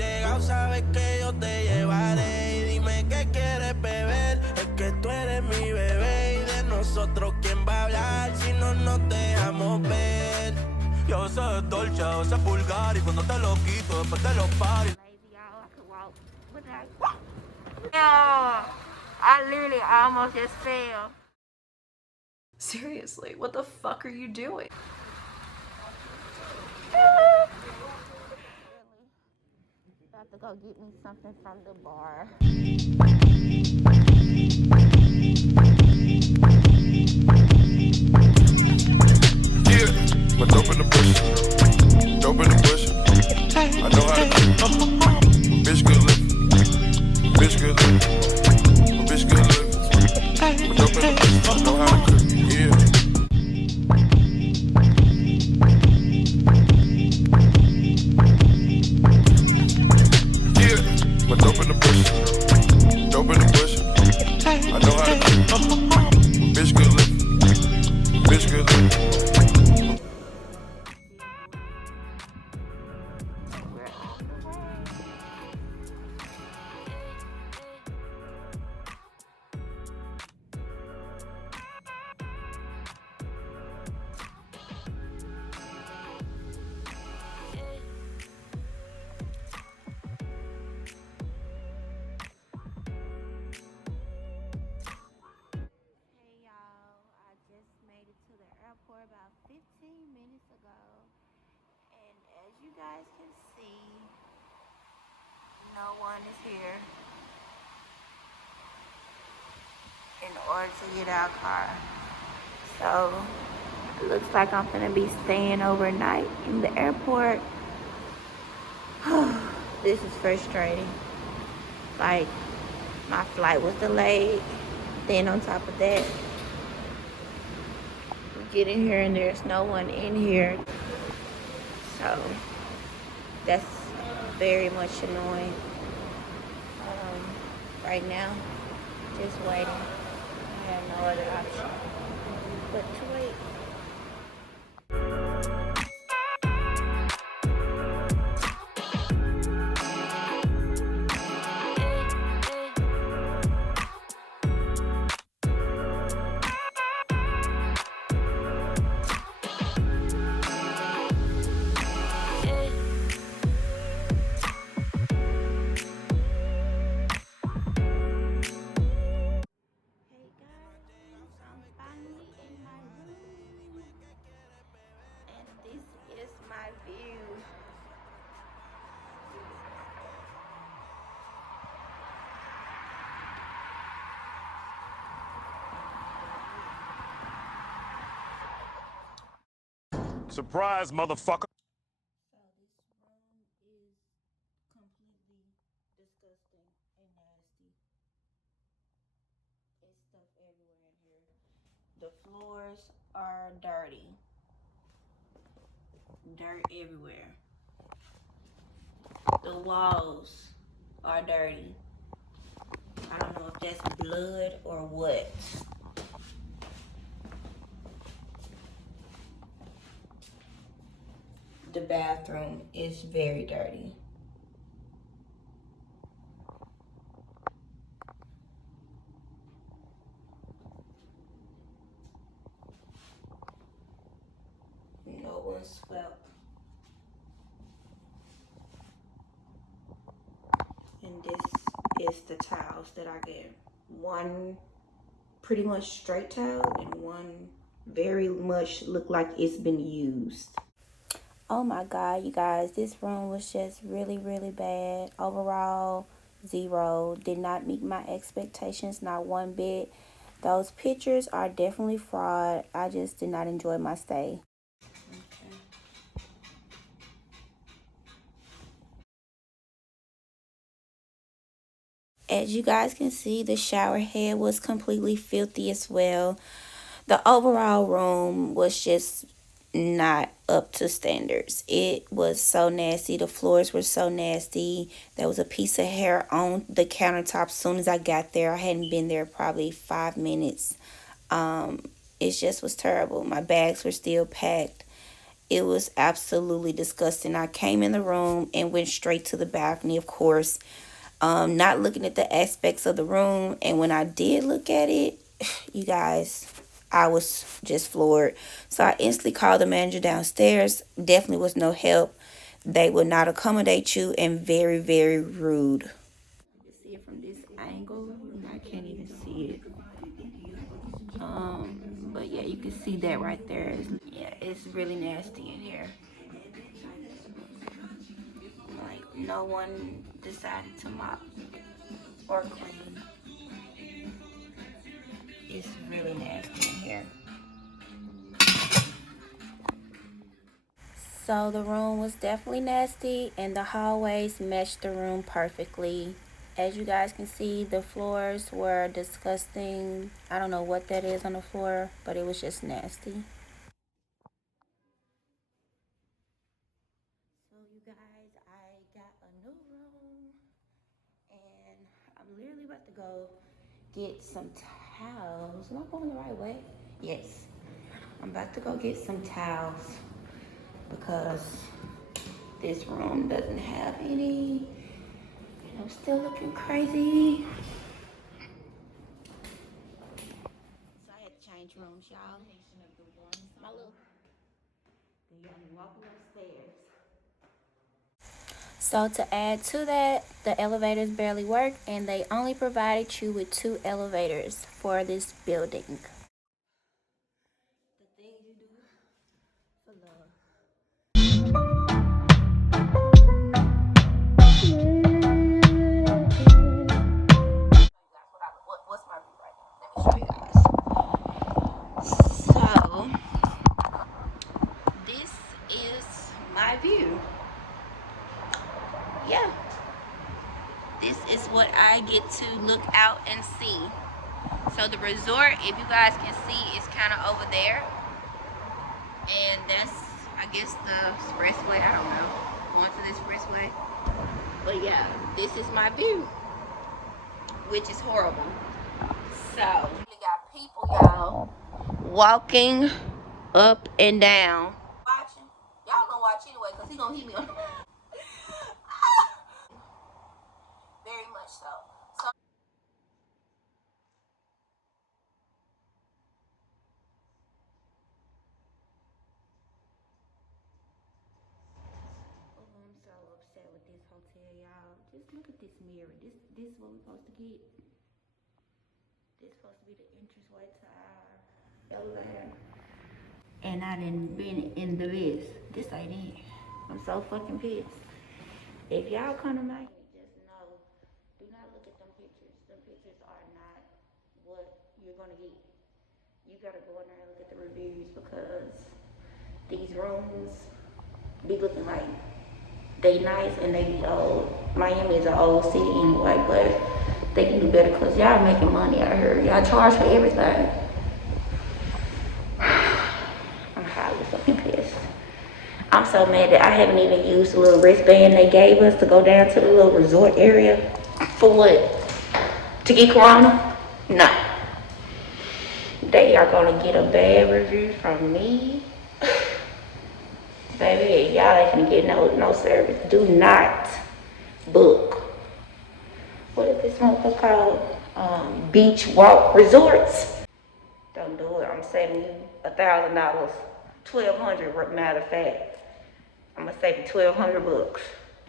llegado, sabes que yo te llevaré. Y dime qué quieres beber, es que tú eres mi bebé. Y de nosotros, ¿quién va a hablar si no nos dejamos ver? Yo sé dolce, a veces vulgar. Y cuando te lo quito, después te lo paris. Yeah, I literally almost just fell. Seriously, what the fuck are you doing? About to go get me something from the bar. Yeah, my dope in the bush. Dope in the bush. I know how to bitch good looking. Bitch good looking. My bitch good looking. My dope in the bush. I know how to cook. Yeah. Yeah, my dope in the bush. Dope in the bush. I know how to bitch good looking. Bitch good looking. About 15 minutes ago, and as you guys can see, no one is here in order to get our car. So it looks like I'm gonna be staying overnight in the airport. This is frustrating. Like, my flight was delayed, then on top of that, get in here and there's no one in here, so that's very much annoying. Right now, just waiting. I have no other option but to wait. Surprise, motherfucker. So this room is completely disgusting and nasty. There's stuff everywhere in here. The floors are dirty. Dirt everywhere. The walls are dirty. I don't know if that's blood or what. The bathroom is very dirty. No one swept. And this is the towels that I get. One pretty much straight towel and one very much look like it's been used. Oh my god, you guys, this room was just really bad. Overall, 0. Did not meet my expectations, not one bit. Those pictures are definitely fraud. I just did not enjoy my stay. As you guys can see, the shower head was completely filthy as well. The overall room was just not up to standards. It was so nasty. The floors were so nasty. There was a piece of hair on the countertop as soon as I got there. I hadn't been there probably 5 minutes. It just was terrible. My bags were still packed. It was absolutely disgusting. I came in the room and went straight to the balcony, of course, not looking at the aspects of the room. And when I did look at it, you guys, I was just floored. So I instantly called the manager downstairs. Definitely was no help. They would not accommodate you and very, very rude. You can see it from this angle. I can't even see it. But yeah, you can see that right there. Yeah, it's really nasty in here. Like, no one decided to mop or clean. It's really nasty in here. So the room was definitely nasty, and the hallways matched the room perfectly. As you guys can see, the floors were disgusting. I don't know what that is on the floor, but it was just nasty. So you guys, I got a new room, and I'm literally about to go get some towels. Am I going the right way? Yes. I'm about to go get some towels because this room doesn't have any. I'm still looking crazy. So I had to change rooms, y'all. My little, I'm walking upstairs. So to add to that, the elevators barely work, and they only provided you with 2 elevators for this building. The things you do for love. What's my view right now? Let me show you guys. So this is my view. Yeah, this is what I get to look out and see. So the resort, if you guys can see, is kind of over there, and that's, I guess, the expressway. I don't know, going to the expressway. But yeah, this is my view, which is horrible. So we got people, y'all, walking up and down. Watching. Y'all gonna watch anyway, because he gonna hit me on very much so. I'm so upset with this hotel, y'all. Just look at this mirror. This is what we're supposed to get. This is supposed to be the entranceway to our elevator. And I done been in the biz. This ain't it. I'm so fucking pissed. If y'all come to Miami, just know, do not look at them pictures. Them pictures are not what you're gonna get. You gotta go in there and look at the reviews, because these rooms be looking like they nice and they be old. Miami is an old city anyway, but they can do better because y'all making money out here. Y'all charge for everything. I'm highly fucking pissed. I'm so mad that I haven't even used the little wristband they gave us to go down to the little resort area. For what? To get Corona? No. They are gonna get a bad review from me. Baby, y'all ain't gonna get no service. Do not book. What is this motherfucker called? Beach Walk Resorts. Don't do it. I'm saving you $1,000, $1,200. Matter of fact, I'm gonna save you $1,200.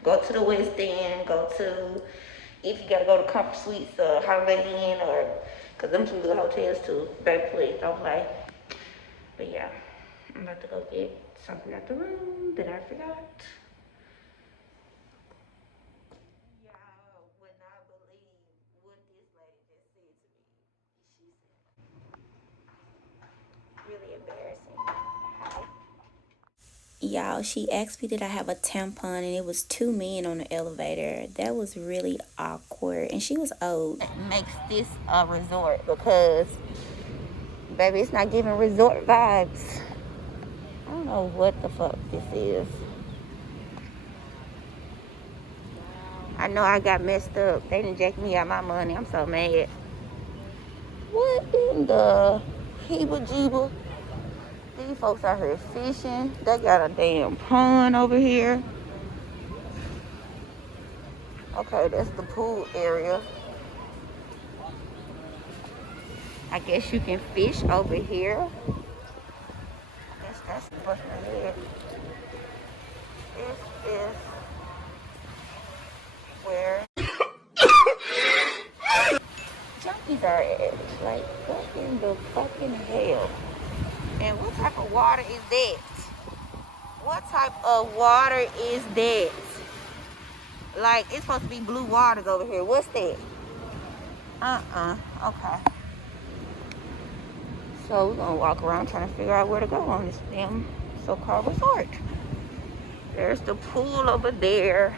Go to the West End. Go to, if you gotta go to Comfort Suites or Holiday Inn, or, cause them some good hotels too. Baby, please don't play. But yeah, I'm about to go get something out the room that I forgot. Y'all would not believe what this lady just said to me. She said, really embarrassing. Y'all, she asked me did I have a tampon, and it was 2 men on the elevator. That was really awkward, and she was old. It makes this a resort, because baby, it's not giving resort vibes. I don't know what the fuck this is. I know I got messed up. They done jacked me out my money. I'm so mad. What in the heebie-jeebie? These folks out here fishing. They got a damn pond over here. Okay, that's the pool area. I guess you can fish over here. I guess that's what's ahead. This is where junkies are at. Like, what in the fucking hell? And what type of water is that? What type of water is that? Like, it's supposed to be blue waters over here. What's that? Okay. So we're gonna walk around trying to figure out where to go on this damn so-called resort. There's the pool over there.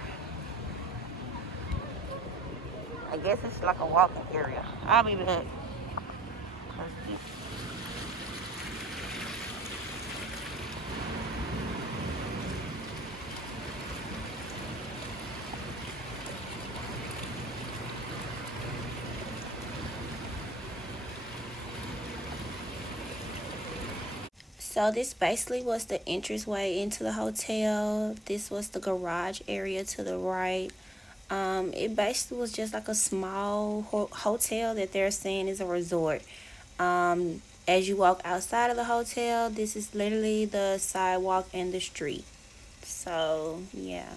I guess it's like a walking area. I'll be back. So this basically was the entranceway into the hotel. This was the garage area to the right. It basically was just like a small hotel that they're saying is a resort. As you walk outside of the hotel, this is literally the sidewalk and the street. So yeah.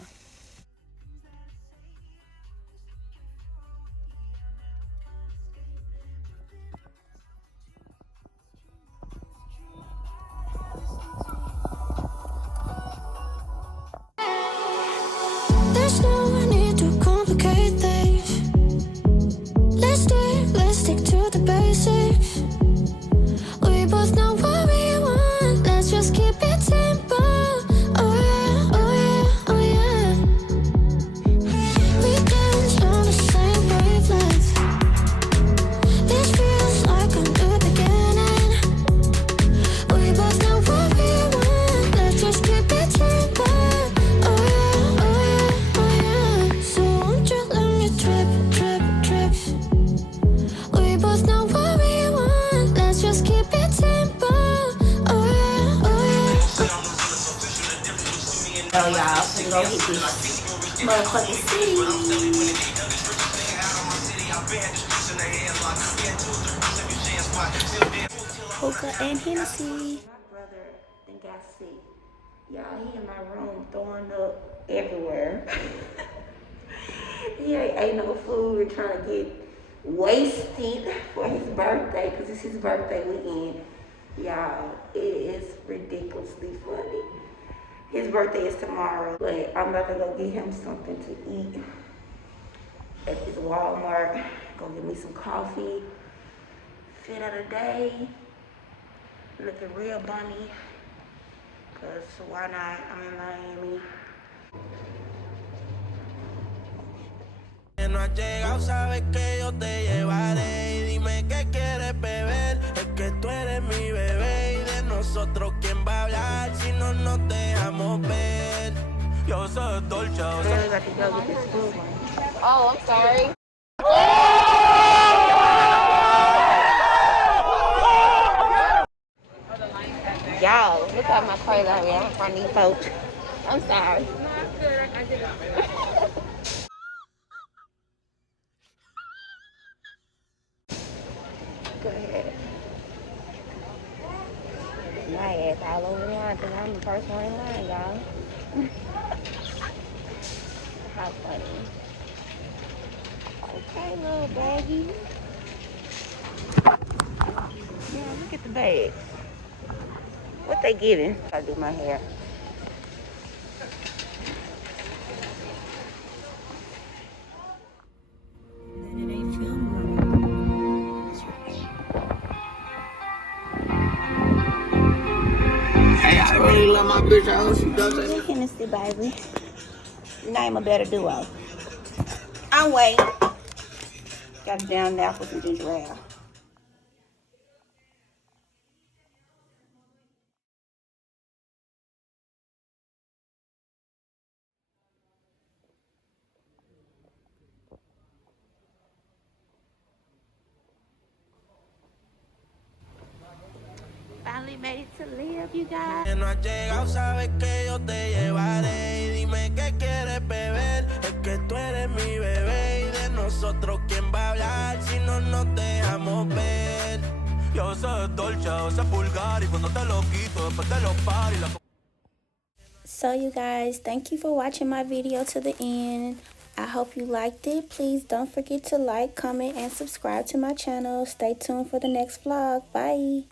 There's no need to complicate things. Let's stick to the basics. We both know what we want. Let's just keep it simple. Oh yeah, oh yeah, oh yeah. We dance on the same wavelength. This feels like a new beginning. We both know what we want. Let's just keep it simple. Oh yeah, oh yeah, oh yeah. So won't you let me trip, trip, trip? We both know what we want. Let's just keep it simple. Oh yeah, oh yeah. So y'all can go get this motherfucking city. Hookah and Hennessy. My brother then got sick. Y'all, he in my room throwing up everywhere. He ain't ate no food, trying to get wasted for his birthday, because it's his birthday weekend. Y'all, it is ridiculously funny. His birthday is tomorrow, but I'm about to go get him something to eat at this Walmart. Go get me some coffee. Fit of the day. Looking real bunny. Cause why not? I'm in Miami. No has llegado, sabes que yo te llevaré. Y dime qué quieres beber. Es que tú eres mi bebé. Y de nosotros, ¿quién va a hablar si no nos dejamos ver? Yo soy dolce, o sea. Really about to go get this food. Oh, I'm sorry. Y'all, look at my clothes out here. I'm from these folks. I'm sorry. Go ahead. My ass all over the line because I'm the first one in line, y'all. How funny. Okay, little baggy. Yeah, look at the bags. What they giving? I do my hair. Hey, I really love my bitch. I hope she does it. Hennessy, baby. Name a better duo. I'm waiting. Got it down now for some ginger ale. Finally made it to live, you guys. Que no has llegado, sabes que yo te llevaré. Y dime qué quieres beber. Es que tú eres mi bebé. Y de nosotros, ¿quién va a hablar si no nos dejamos ver? Yo sé dolce, a veces vulgar. Y cuando te lo quito, después te lo paro y la... So you guys, thank you for watching my video to the end. I hope you liked it. Please don't forget to like, comment, and subscribe to my channel. Stay tuned for the next vlog. Bye.